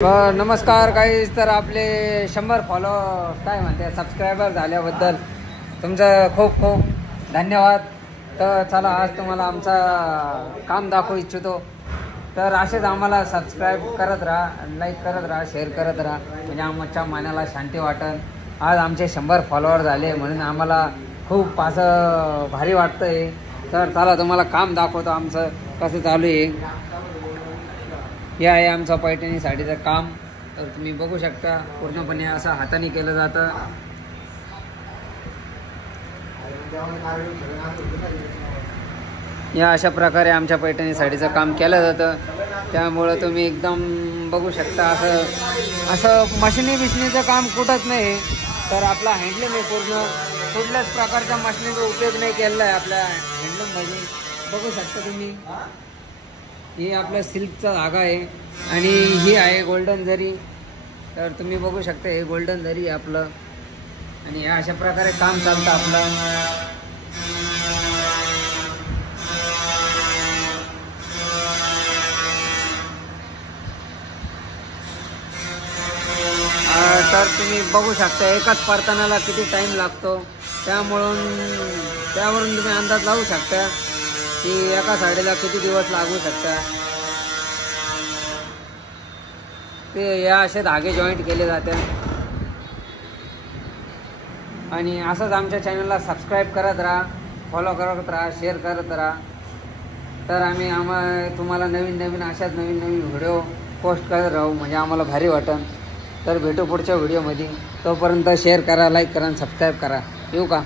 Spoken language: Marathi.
नमस्कार गाईज, तर आपले 100 फॉलो काय म्हणते सबस्क्रायबर झाल्याबद्दल तुमचं खूप खूप धन्यवाद। तर चला, आज तुम्हाला आमचा काम दाखवू इच्छितो। तर असेच आम्हाला सबस्क्राईब करत राहा, लाईक करत राहा, शेअर करत राहा, म्हणजे आमच्या मनाला शांती वाटेल। आज आमचे 100 फॉलोअर झाले म्हणून आम्हाला खूप असं भारी वाटतंय। तर चला, तुम्हाला काम दाखवतो आमचं कसं चालू आहे। हे आहे आमचं पैठणी साडीचं काम। तर तुम्ही बघू शकता, पूर्णपणे असं हाताने केलं जातं। या अशा प्रकारे आमच्या पैठणी साडीचं काम केलं जातं। त्यामुळं तुम्ही एकदम बघू शकता, असं मशिनीचं काम कुठंच नाही। तर आपला हँडलूम आहे, पूर्ण कुठल्याच प्रकारच्या मशिनीचा उपयोग नाही केलेला आहे आपल्या हँडलूममध्ये। बघू शकता तुम्ही, हे आपलं सिल्कचा धागा आहे आणि ही आहे गोल्डन जरी। तर तुम्ही बघू शकता, हे गोल्डन जरी आहे आपलं, आणि या अशा प्रकारे काम चालतं आपलं। तर तुम्ही बघू शकता, एकाच परतानाला किती टाइम लागतो। त्यावरून तुम्ही अंदाज लावू शकता की एका साडीला किती दिवस लागू शकता। ते या असे धागे जॉईंट केले जाते। आणि असंच आमच्या चॅनलला सबस्क्राईब करत राहा, फॉलो करत राहा, शेअर करत राहा। तर आम्ही तुम्हाला नवीन अशाच नवीन व्हिडिओ पोस्ट करत राहू, म्हणजे आम्हाला भारी वाटेल। तर भेटू पुढच्या व्हिडिओमध्ये। तोपर्यंत शेअर करा, लाईक करा आणि सबस्क्राईब करा। येऊ का?